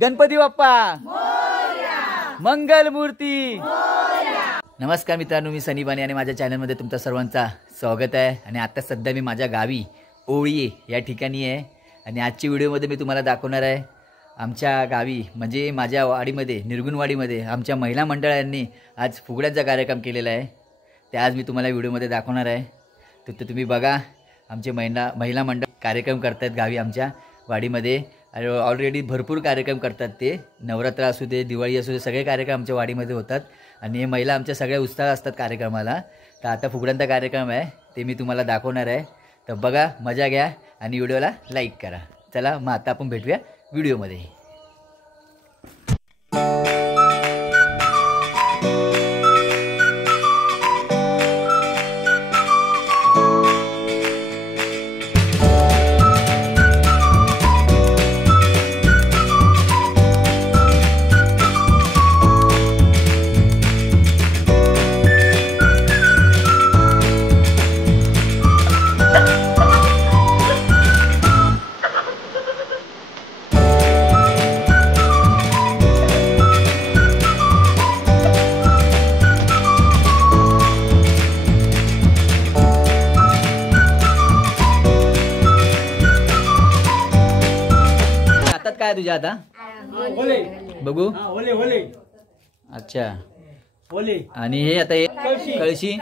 गणपती बाप्पा मंगल मूर्ती। नमस्कार मित्रांनो, मी सनी बाने आणि माझ्या चॅनलमध्ये तुमचं सर्वांचा स्वागत आहे। आणि आता सध्या मी माझ्या गावी ओळी या ठिकाणी आहे आणि आजची व्हिडिओमध्ये मी तुम्हाला दाखवणार आहे आमच्या गावी म्हणजे माझ्या वाडीमध्ये निर्गुणवाडीमध्ये आमच्या महिला मंडळांनी आज फुगड्यांचा कार्यक्रम केलेला आहे। ते आज मी तुम्हाला व्हिडिओमध्ये दाखवणार आहे। तर तुम्ही बघा, आमचे महिला मंडळ कार्यक्रम करतात गावी आमच्या वाडीमध्ये। आणि ऑलरेडी भरपूर कार्यक्रम करतात ते, नवरात्र असू दे, दिवाळी असू दे, सगळे कार्यक्रम आमच्या वाडीमध्ये होतात आणि हे महिला आमच्या सगळ्या उत्साह असतात कार्यक्रमाला। तर आता फुगड्यांचा कार्यक्रम आहे ते मी तुम्हाला दाखवणार आहे। तर बघा, मजा घ्या आणि व्हिडिओला लाईक करा। चला मग आता आपण भेटूया व्हिडिओमध्ये। काय तुझ्या आता बघू? अच्छा, आणि हे आता कळशी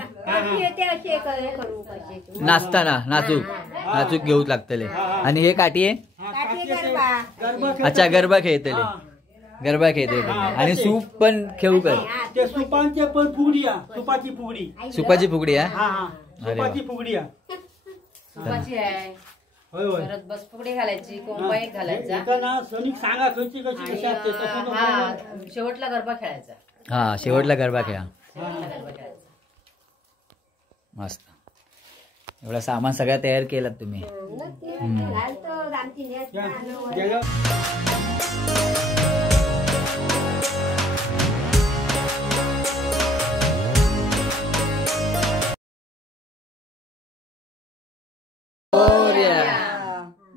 नाचताना नाचूक घेऊच लागतले। आणि हे काठी आहे, अच्छा गरबा खेळतले, गरबा खेळते। आणि सूप पण खेळू कर, सुपाची फुगडी आहे। परत बस फुगडी घालायची, कोंबा एक घालायचा, शेवटला गरबा खेळायचा। हा, शेवटला गरबा खेळा, मस्त। एवढा सामान सगळा तयार केलात तुम्ही।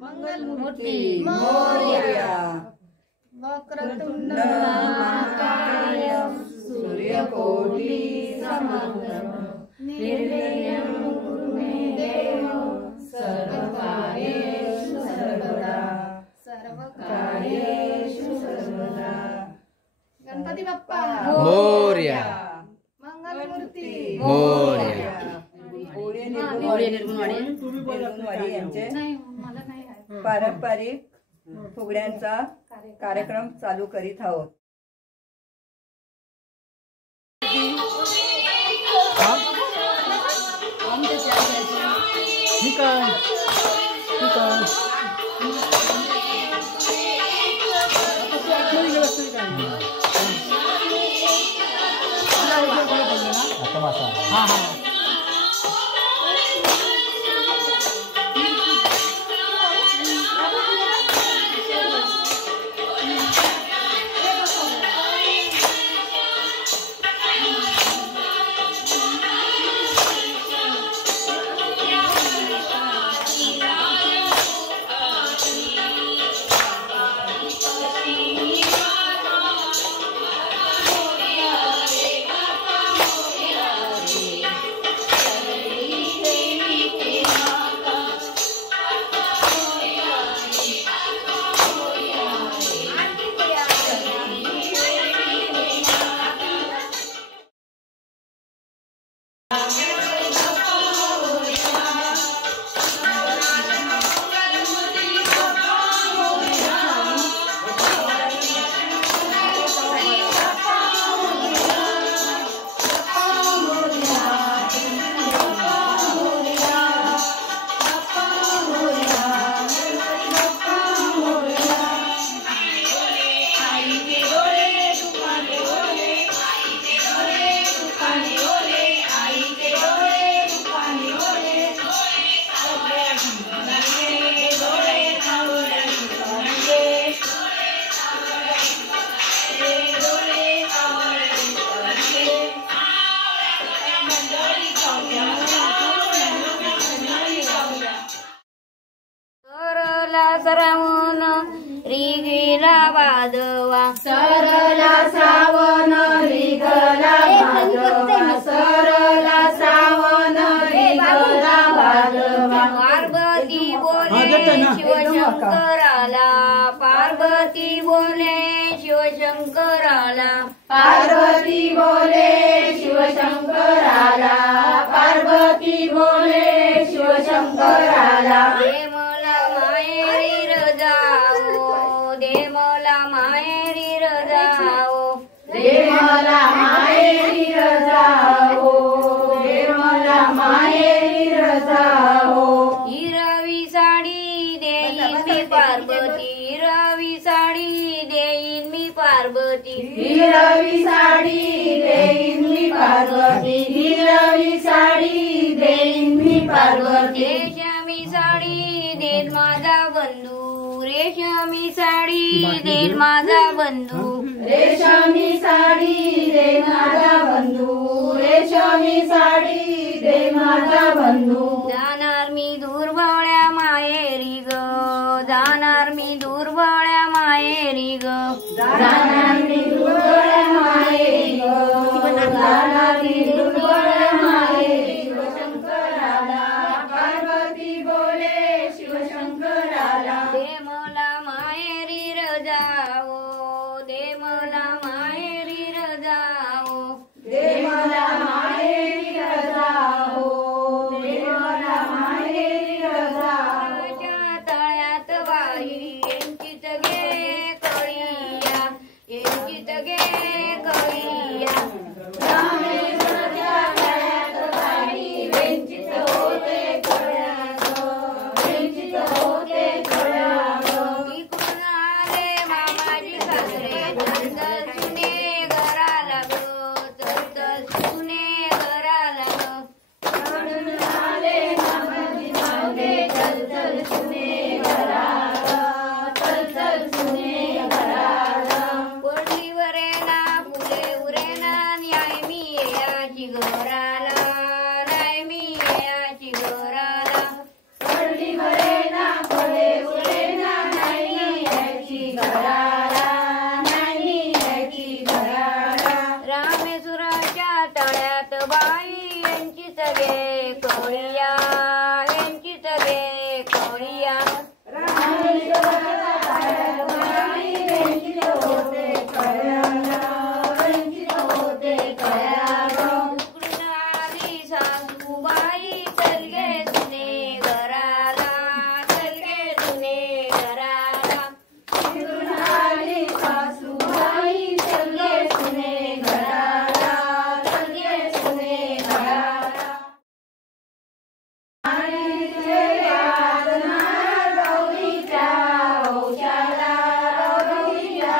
मंगलमूर्ती मोरया, वक्रतुंड महाकाय, सूर्यकोटि समप्रभ, निर्विघ्नं कुरु मे देव, सर्वकार्येषु सर्वदा, सर्वकार्येषु सर्वदा। गणपती बाप्पा मोरया, मंगलमूर्ती मोरया। पारंपरिक फुगड्यांचा कार्यक्रम चालू करीत आहोत। भादवा सरला श्रावण निघाला भादवा सरला श्रावण निघाला भादवा पार्वती बोले शिवशंकराला पार्वती बोले शिवशंकराला पार्वती बोले शिवशंकराला पार्वती बोले शिवशंकराला दे मला माहेरी रजाओ दे मला माहेरी रजाओ दे मला माहेरी रजाओ दे मला माहेरी रजाओ हिरवी साडी देईन मी पार्वती रवी साडी देईन मी पार्वती हिरवी साडी देईन मी पार्वती हिरवी साडी देईन मी पार्वती रेशमी साडी देत माझा बंधू रेशमी साडी देत माझा बंधू रेशमी साडी दे माझा बंधू रेशमी साडी दे माझा बंधू जाणार मी दुर्बळ्या माहेरी ग जाणार मी दुर्बळ्या माहेरी ग जाणार मी दुर्बळ माहेरी ग जाणार मी दुर्बळ माहेरी शिवशंकराला पार्वती बोले शिवशंकराला दे मला माहेरी रजाओ दे मला माहेरी रजाओ दे मला माहेरी रजाओ दे मला माहेरी रजाओ माझ्या तळ्यात बाई यांचीच गे कळीया यांचीच गे कळीया रामेश्वराच्या गळ्यात बाई वेंचित होते कळ्याग वेंचित होते कळ्याग इकडून आले मामाजी सासरे चल सुने घराला ग चल सुने घराला ग आले मामाजी मागे चल चल सुने घराला चल चल सुने घराला पडली वरेना फुले उरेना न्याय मी याची घराला न्याय मी याची घराला पडली वरेना फळे उरेना नाही याची घराला नाही याची घराला रामेश्वराच्या तळ्यात बाई यांची सगळे कळिया यांची सगळे कळिया रामेश्वराच्या तळ्यात बाई वेंचित होते कळ्याला वेंचित होते कळ्याला उकडून आली सासूबाई चलगे सुने घराला चलगे सुने घराला तिकडून आली सासूबाई चलगे सुने घराला चलगे सुने घराला आणि तुझे वादना गौरीच्या औषाला गौरीच्या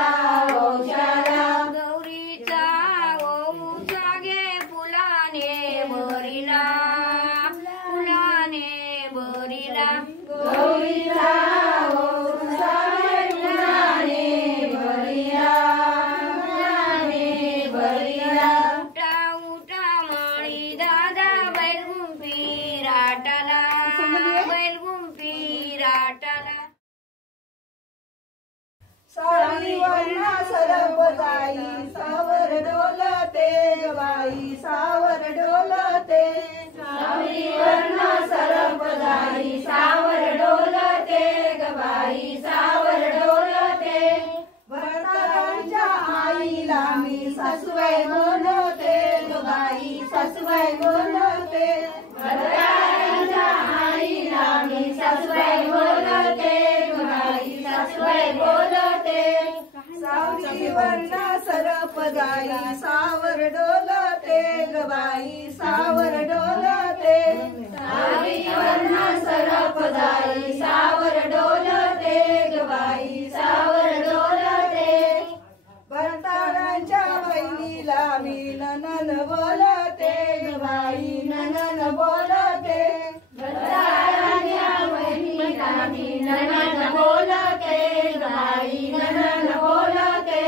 औषाला गौरीचा ओऊ जागे फुलाने भरिला फुलाने भरिला गौरीचा औषाला फुलाने भरिला फुलाने भरिला उठा उठा माळी दादा बैलगुंफी राटाला बैलगुंफी राटाला साडी वर्णा सरप जाई सावर डोलते ग बाई सावर डोलते सावरी वर्ण सरप जाई सावर डोलते ग बाई सावर डोलते भरताच्या आईला मी सासूबाई बोलते ग बाई सासूबाई बोलते भरताच्या आईला मी सासूबाई बोलते ग बाई सासूबाई बोलते सावरी वर्णा सरप जाई सावर डोलते ग बाई सावर डोलते सावरी वर्ण सरप जाई सावर डोलते ग बाई सावर डोलते भरताच्या बहिणीला मी ननन बोलते ग बाई ननन बोलते भरताच्या बहिणीला मी ननन बोलते ग बाई ननन बोलते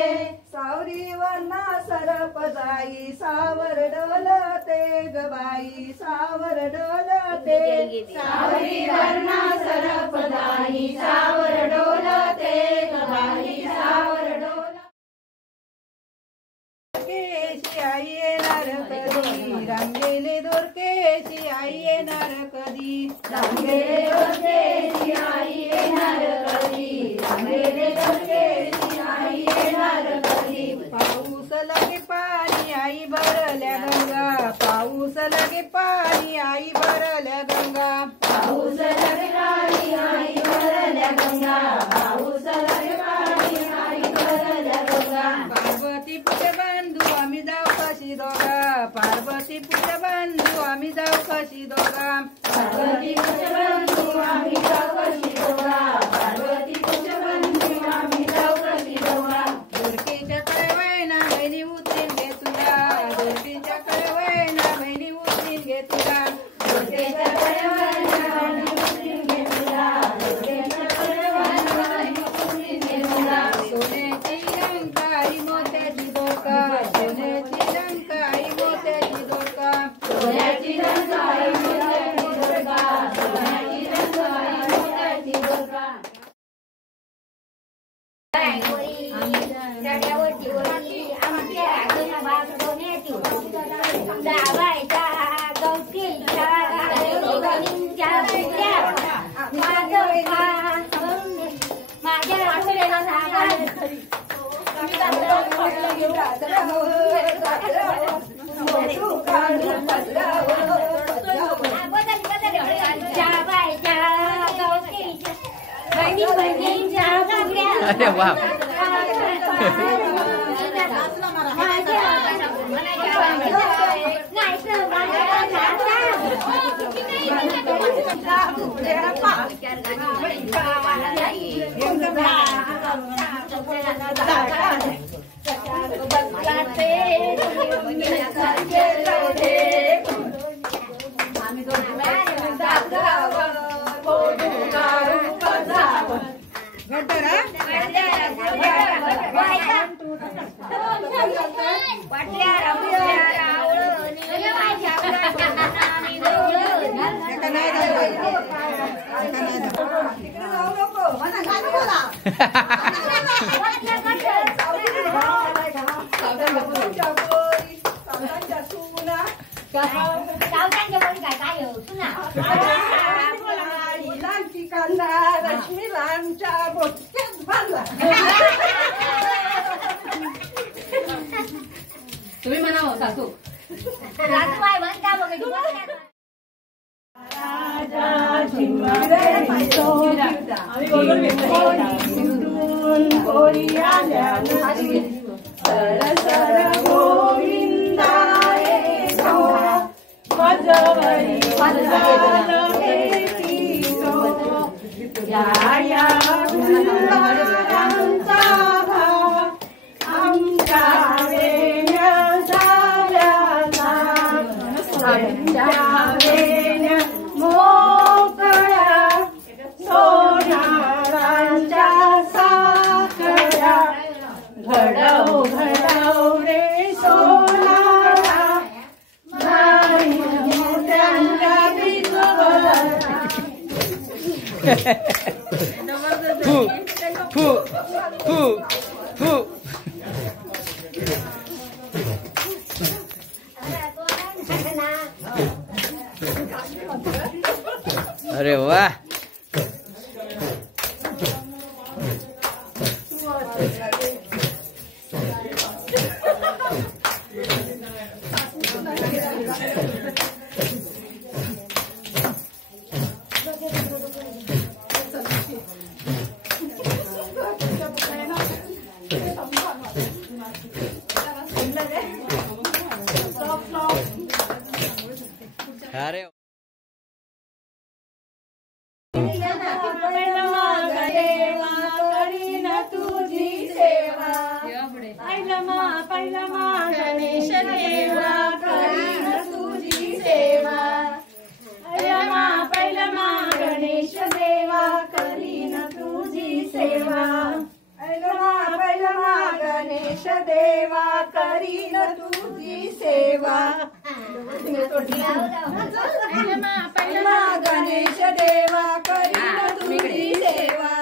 सावरी वर्णा सरप जाई सावर डोलते ग बाई सावर डोलते सावरी वर्ण सरप जाई सावर डोलते ग बाई सावर डोलते आई येणार कधी रंगेले गंगेची आई येणार कधी रंगेले गंगेची आई येणार कधी पाऊस लगे पाणी आई भरल्या गंगा पाऊस लगे पाणी आई भरल्या गंगा पाऊस लगे पाणी आई भरल्या गंगा पाऊस लगे पाणी आई भरल्या गंगा पार्वती पूजे बंधू आम्ही जाऊ कशी दोघा पार्वती पूजे बंधू आम्ही जाऊ कशी दोघा पार्वती कुशबंधू आम्ही जाऊ कशी दोघा पार्वती कुशबंधू आम्ही जाऊ कशी दोघा दुर्गीच्या कडे वैना बहिणी उतरीन घे तुला दुर्गीच्या कडे वैना बहिणी उतरीन घे तुला दुर्गेच्या कडवळीला वाणी उतरीन घे तुला दुर्गेच्या कडवळीला वाणी उतरीन घे तुला सोन्याची रंकाळी मोत्याची दोका सोन्याची रंकाळी मोत्याची दोका सोन्याची रंगाई मोत्याची दुर्गा सोन्याची रंगाई मोत्याची दुर्गा रड्यावरची ओळी आमच्या बाग सोन्याची जावायच्या गवतीच्या गवतीच्या फुल्या माझ्या आठवड्याला सांगा जावायच्या गवतीच्या बहिणी बहिणीच्या फुल्या अरे वा तुम्ही म्हणावं सासू फू फू फू फू अरे वाह अरे गणेश देवा करीन तुझी सेवा पहिलमा गणेश देवा करीन तुझी सेवा पहिलमा गणेश देवा करीन तुझी सेवा पहिलमा गणेश देवा करीन तुझी सेवा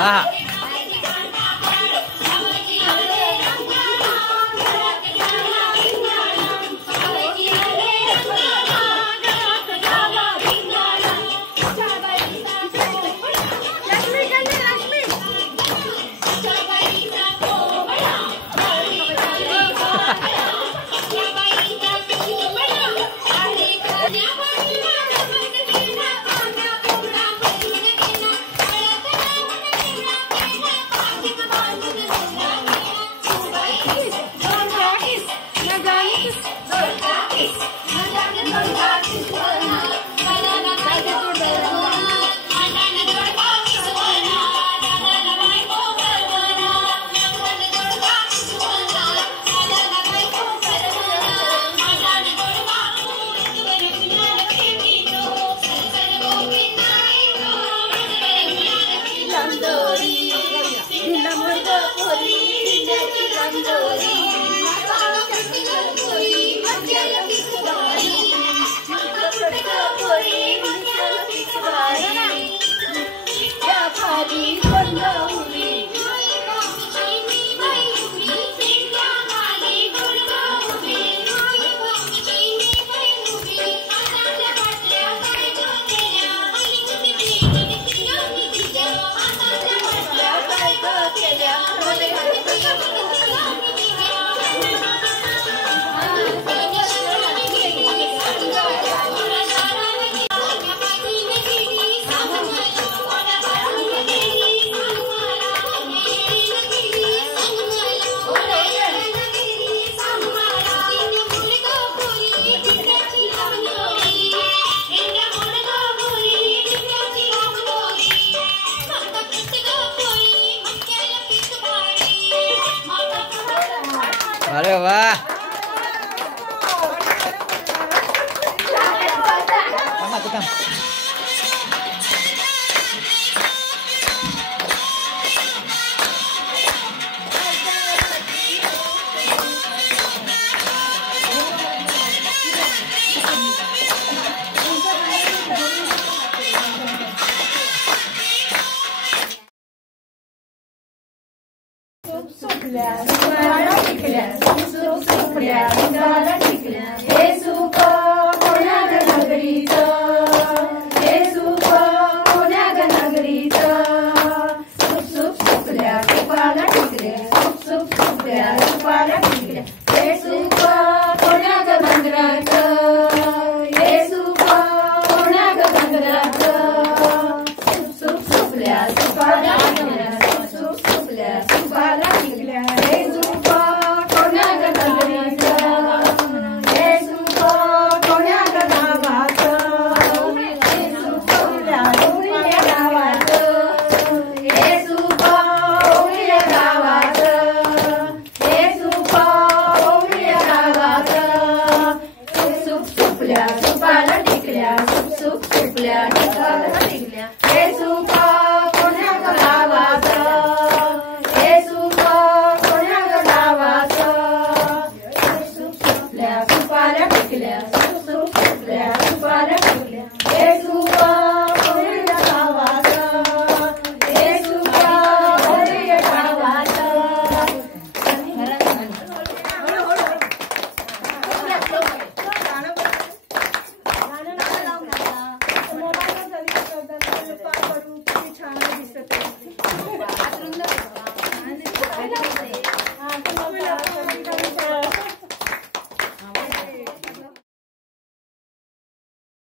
हा अरे वाह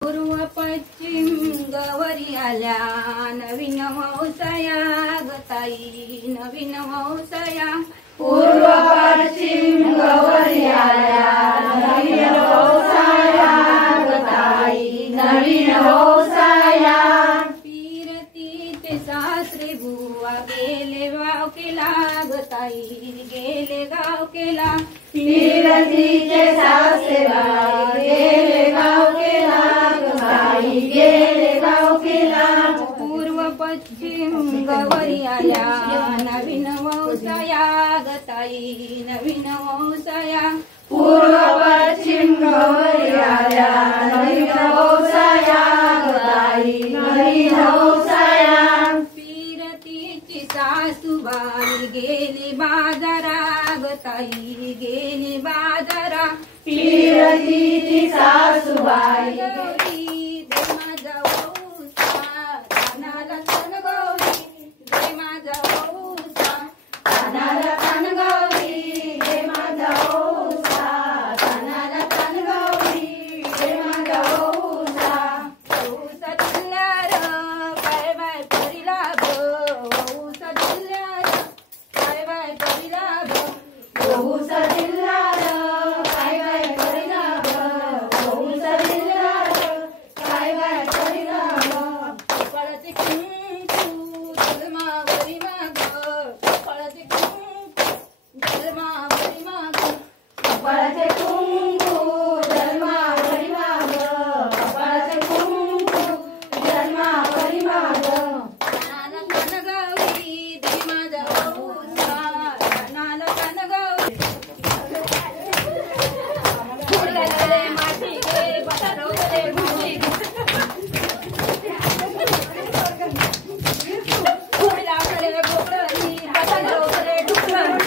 पूर्व पश्चिम गवरी आल्या नवीन वंशया गताई नवीन वंशया पूर्व पश्चिम गवरी आल्या नवीन वंशया गताई नवीन वंशया पीरतीचे सासरे बुवा गेले गाव केला गताई गेले गाव केला पीरतीचे सासरे गेले गाव केला गेले गाव केला पूर्व पश्चिम गवरी आल्या नवीन वंशया गताई नवीन वंशया पूर्व पश्चिम गवरी आल्या नवीन वंशया गताई नवीन वंशया पीरतीची बाई गेली बाजारा ग ताई गेली बाजारा फिरती सासूबाई गौरी दे माझा वौसा कानाला तन गौरी दे माझा वौसा कानाला कान गौरी दे माझा ओसा कानाला कान गौरी दे माझा ओसा वौसा दिल्यार काय बाय परिला वौसा दिल्यार काय बाय परिला ओसा दिल्लार काय बाय करीना ओसा दिल्लार काय बाय करीना कळते कुंकू जन्मावरी माग कळते कुंकू जन्मावरी माग कपाळाचे कुंकू जन्मावरी माग कपाळाचे कुंकू जन्मावरी माग कानाला कान गौरी दे माझा वौसा कानाला कान गौरी फुलले माती गे बसरवले भुजी फुलावले बोकळी बसरवले ढुकळी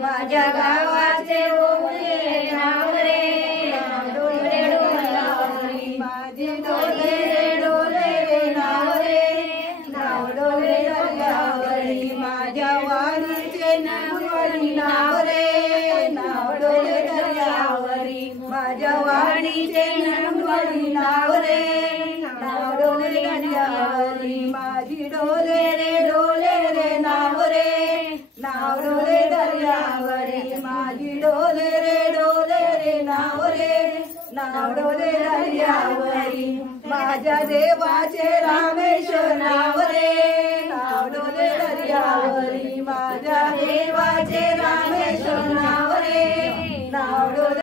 माझ्या गावाचे डोले नाव रे डोले डोलावरी माझे डोले रे डोले नाव रे नाव डोले डोलावरी माझ्या वाणीचे नावरी नाव रे नाव डोले डोलावरी माझ्या वाणीचे नावरी नाव रे नाव डोले डोलावरी माझी डोले रे नाव रे नाव डोले दर्यावरी माझी डोले रे नाव रे नाव डोले दर्यावरी माझ्या देवाचे रामेश्वर नाव रे नाव डोले दर्यावरी माझ्या देवाचे रामेश्वर नाव रे नाव डोले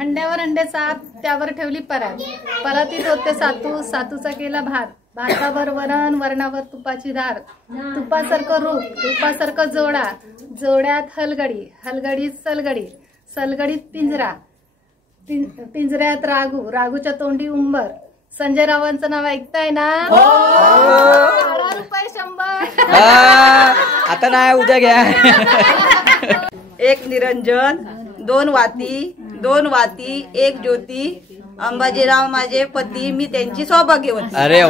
अंड्यावर अंडे सात त्यावर ठेवली परात परातीत होते सातू सातूचा केला भात भातावर वरण वरणावर तुपाची धार तुपासारखं रूप तुपासारखं जोडा जोड्यात हलगडी हलगडीत सलगडी सलगडीत पिंजरा पिंजऱ्यात राघू राघूच्या तोंडी उंबर संजय रावांचं नाव ऐकताय ना 12 रुपये 100 आता नाही उद्या घ्या. एक निरंजन दोन वाती एक ज्योती अंबाजीराव माझे पती मी त्यांची सौभाग्यवती. अरे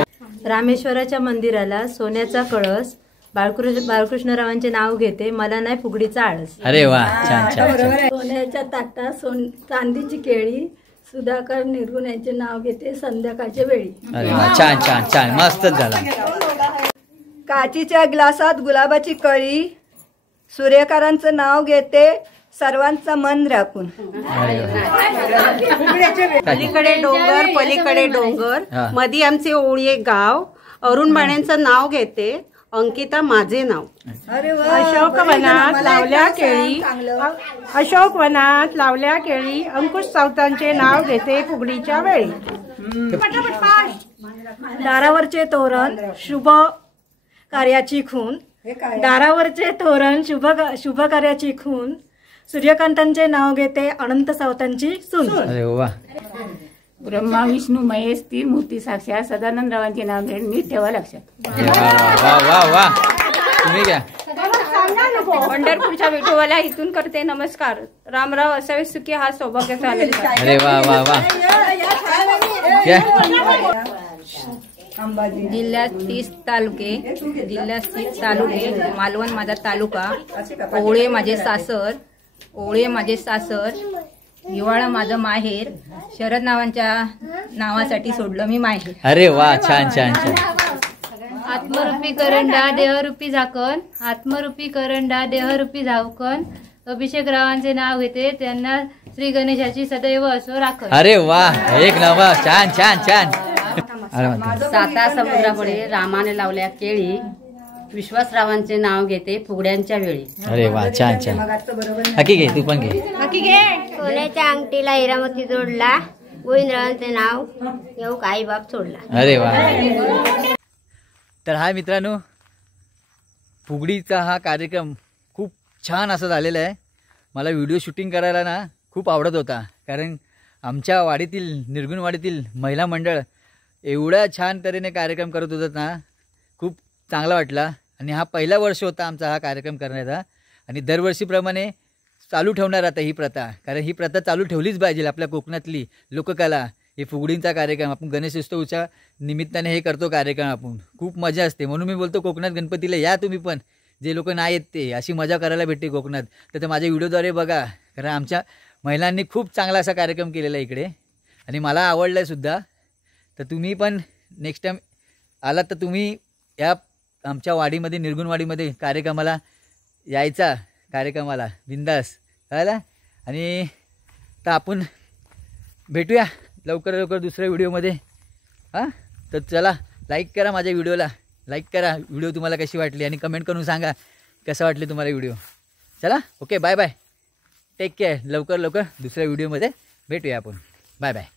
रामेश्वराच्या मंदिराला सोन्याचा कळस बाळकृष्णरावांचे नाव घेते मला नाही फुगडीचा आळस. अरे वा छान छान छान. सोन्याच्या ताटात चांदीची केळी सुधाकर निर्गुण यांचे नाव घेते संध्याकाळच्या वेळी. अरे वा छान छान छान मस्तच झाला. काचीच्या ग्लासात गुलाबाची कळी सूर्यकारांचं नाव घेते सर्वांचं मन राखून. पलीकडे डोंगर पलीकडे डोंगर हा. मधी आमचे ओळी गाव अरुण बाण्यांचं नाव घेते अंकिता माझे नाव. अशोक वनात लावल्या केळी अंकुश सावतांचे नाव घेते फुगडीच्या वेळी. दारावरचे तोरण शुभ कार्याची खून दारावरचे तोरण शुभ कार्याची खून सूर्यकांतांचे नाव घेते अनंत सावतांची सून. अरे वा. ब्रह्मा विष्णू महेश तीन मूर्ती साक्षात सदानंदरावांचे नाव घेऊन नीट ठेवा लक्षात. वा वा वा तुम्ही घ्या. पंढरपूरच्या विठोबाला इथून करते नमस्कार. रामराव असावे सुखी हा सौभाग्याचा आनंद. अरे वा वा वा घ्या. जिल्ह्यात 30 तालुके मालवण माझा तालुका ओळे माझे सासर हिवाळा माझं माहेर शरद नावासाठी सोडलं मी माहेर. अरे वा छान छान छान. आत्मरूपी करंडा देहरूपी झाकण आत्मरूपी करंडा देहरूपी झाकण अभिषेक रावांचे नाव घेते त्यांना श्री गणेशाची सदैव असो राखण. अरे वा एक नवा छान छान छान. अरे वा. साता समुद्रापुढे रामाने लावल्या केळी विश्वासरावांचे नाव घेते फुगड्यांच्या वेळी. अरे वा छान छान. हकी घे तू पण घे. सोन्याच्या अंगठीला हिरामोती जोडला गोविंदरावांचे नाव येऊ आई बाप सोडला. अरे वा. तर हा मित्रांनो फुगडीचा हा कार्यक्रम खूप छान असा झालेला आहे. मला व्हिडिओ शूटिंग करायला ना खूप आवडत होता, कारण आमच्या वाडीतील निर्गुणवाडीतील महिला मंडळ एवढ्या छान तऱ्हेने कार्यक्रम करत होतात ना, खूप चांगला वाटला. आणि हा पहिला वर्ष होता आमचा हा कार्यक्रम करण्याचा, आणि दरवर्षीप्रमाणे चालू ठेवणार आता ही प्रथा, कारण ही प्रथा चालू ठेवलीच पाहिजे. आपल्या कोकणातली लोककला हे फुगडींचा कार्यक्रम आपण गणेशोत्सवाच्या निमित्ताने हे करतो कार्यक्रम, आपण खूप मजा असते. म्हणून मी बोलतो कोकणात गणपतीला या तुम्ही पण, जे लोक नाही येत ते, अशी मजा करायला भेटते कोकणात. तर ते माझ्या व्हिडिओद्वारे बघा, कारण आमच्या महिलांनी खूप चांगला असा कार्यक्रम केलेला आहे इकडे, आणि मला आवडला आहे सुद्धा. तर तुम्ही पण नेक्स्ट टाईम आलात तर तुम्ही या आमच्या वाडीमध्ये निर्गुणवाडीमध्ये कार्यक्रमाला यायचा, कार्यक्रमाला बिंदास कळाला. आणि तर आपण भेटूया लवकर लवकर दुसऱ्या व्हिडिओमध्ये. हां, तर चला लाईक करा, माझ्या व्हिडिओला लाईक करा. व्हिडिओ तुम्हाला कशी वाटली आणि कमेंट करून सांगा कसं वाटले तुम्हाला व्हिडिओ. चला okay, bye bye, take care. लवकर लवकर दुसऱ्या व्हिडिओमध्ये भेटूया आपण. Bye bye.